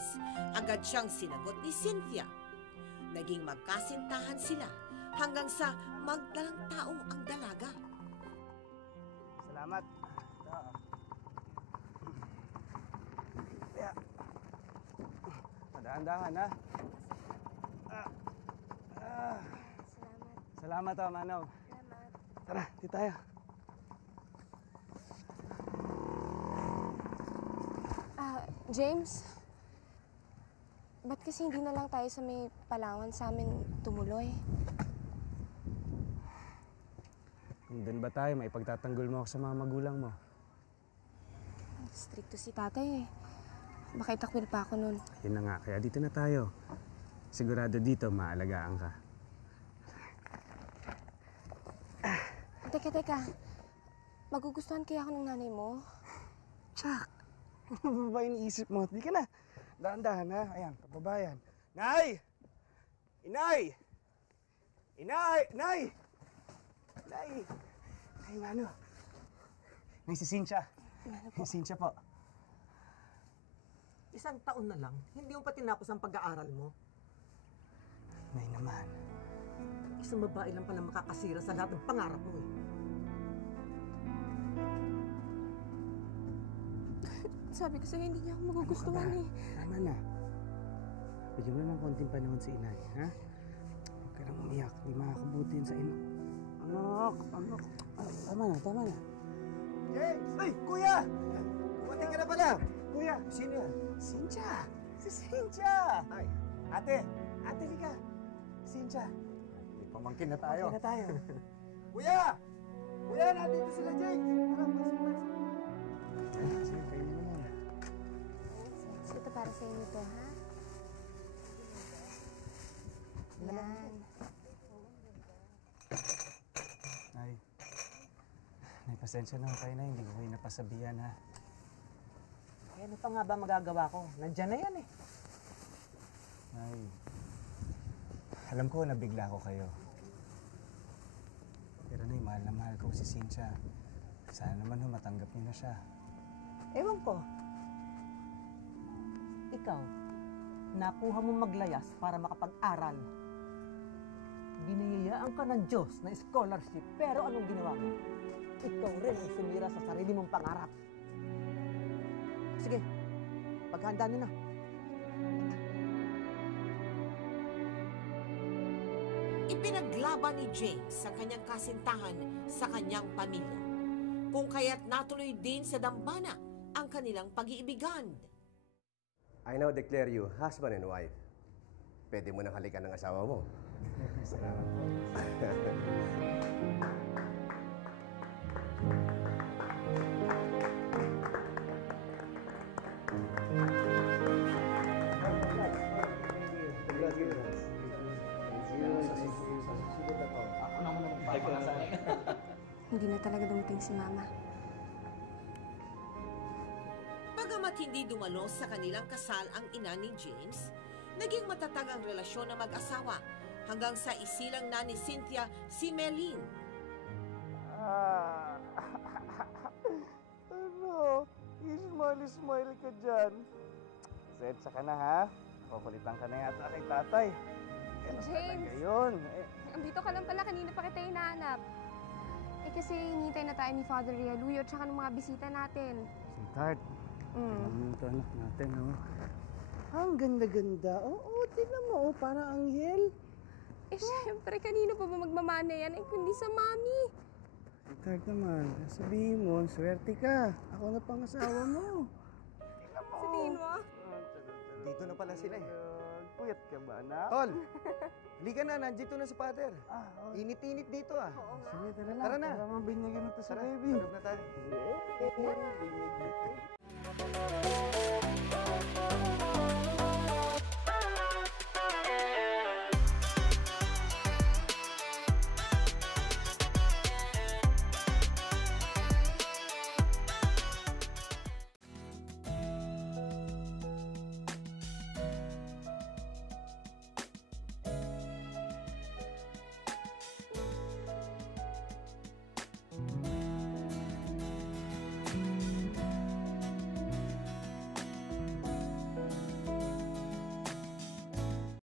James, agad siyang sinagot ni Cynthia. Naging magkasintahan sila hanggang sa magdalang taong ang dalaga. Salamat. Dahan-dahan, ha? Salamat, Manong. Salamat. Tara, di tayo. James, ba't kasi hindi na lang tayo sa may Palawan sa amin tumuloy? Kung doon ba tayo, may pagtatanggol mo ako sa mga magulang mo. Stricto si tatay eh. Baka itakwil pa ako nun. Yun na nga, kaya dito na tayo. Sigurado dito, maalagaan ka. Teka. Magugustuhan kaya ako ng nanay mo? Tsak! Ano ba iniisip mo? Di ka na. Dahan-dahan, ha? Ayan, kababayan. Nay! Inay! Inay! Nay! Nay! Nay, Mano. Nay, si Cynthia. Si Cynthia po. Isang taon na lang, hindi mo pa tinapos ang pag-aaral mo. Nay naman. Isang babae lang pala makakasira sa lahat ng pangarap mo eh. Sabi ko sa'yo, hindi niya ako magugustuhan eh. Tama na. Bigyan mo na ng konting panahon si inay, ha? Huwag ka nang umiyak. Hindi makakabuti yun sa ina. Anak. Tama na. James! Ay, kuya! Kumating ka na pala! Kuya! Sino yan? Cynthia! Si Cynthia! Ay, ate, lika. Cynthia. May pamangkin na tayo. Kuya! Kuya, nandito sila, James! Tara, pasok. Sige, kainin mo yan. Ito para sa inyo to, ha? Yan. Nay, pasensya na kayo na. Hindi ko kayo napasabihan, ha? Eh, ano pa nga ba magagawa ko? Nandyan na yan eh. Nay, alam ko nabigla ko kayo. Pero Nay, mahal na mahal ko si Cynthia. Sana naman matanggap niyo na siya. Ewan ko. Ikaw, nakuha mo maglayas para makapag-aral. Biniyayaan ka ng Diyos na scholarship, pero anong ginawa mo? Ikaw rin ang sumira sa sarili mong pangarap. Sige, paghanda nyo na. Ipinaglaban ni James ang kanyang kasintahan sa kanyang pamilya, kung kaya't natuloy din sa dambana ang kanilang pag-iibigan. I now declare you husband and wife. Pwede mo nang halikan ng asawa mo. Salamat po. Hindi na talaga dumating si Mama. Bagamat hindi dumalo sa kanilang kasal ang ina ni James, naging matatag ang relasyon ng mag-asawa hanggang sa isilang na ni Cynthia si Meline. Ano? Smile ka dyan. Setsa ka na, ha? Papalitan ka na yata kay tatay. James! Talaga yun. Andito ka lang pala, kanina pa kita hinahanap. Eh kasi hinihintay na tayo ni Father Realuyo at saka ng mga bisita natin. Sweetheart, tingnan mo ito anak natin, oh. Ang ganda-ganda. Oo, tingnan mo, oh, parang anghel. Eh syempre, kanino pa ba magmamana yan? Eh kundi sa Mami. Sweetheart naman, sabihin mo, swerte ka. Ako na pang asawa mo. Tingnan mo. Sa tingin mo? Dito na pala sila eh. Puyat ka ba, anak? Tol! Halika na, nandito na si Pater. Oh. Init-init dito ah. Sige, tara na. Tara na. Para mabinyagan na to sa Tara, baby. tulog na tayo.